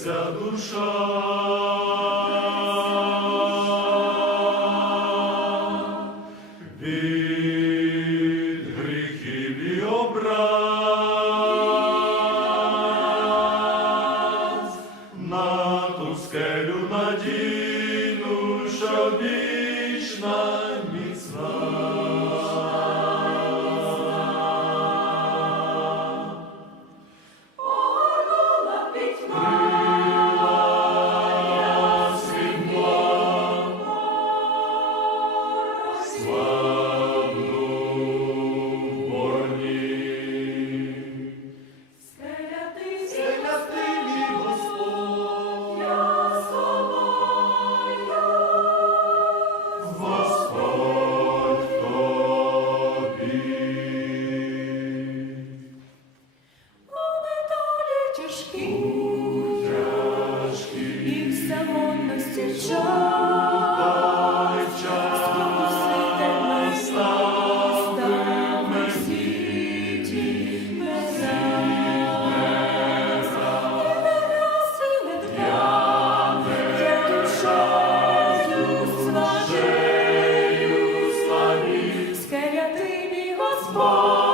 серця душа від гріхів і образ. самотності час, спокусити ми ставимо світі, без Скаря ти мій Господь.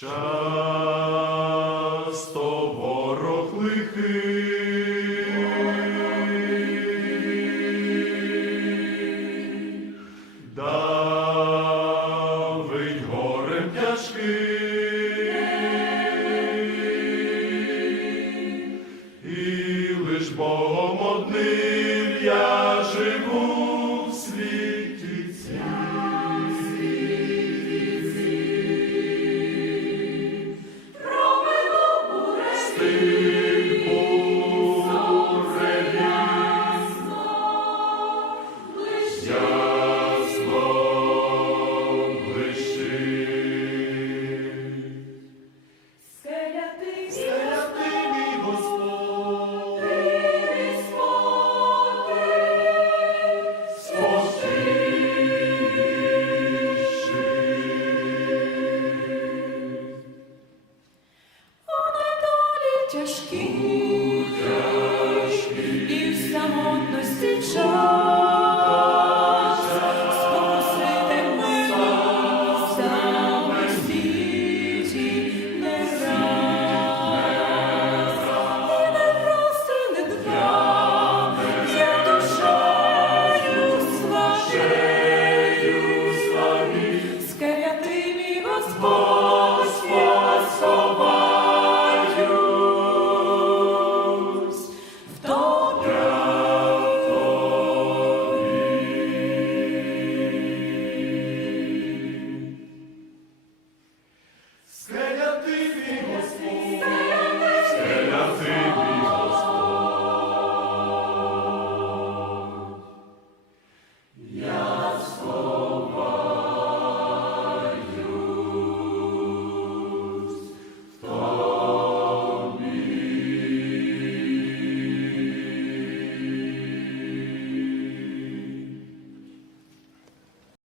Часто ворог лихий давить горем тяжкий, і лиш Богом одним я живу.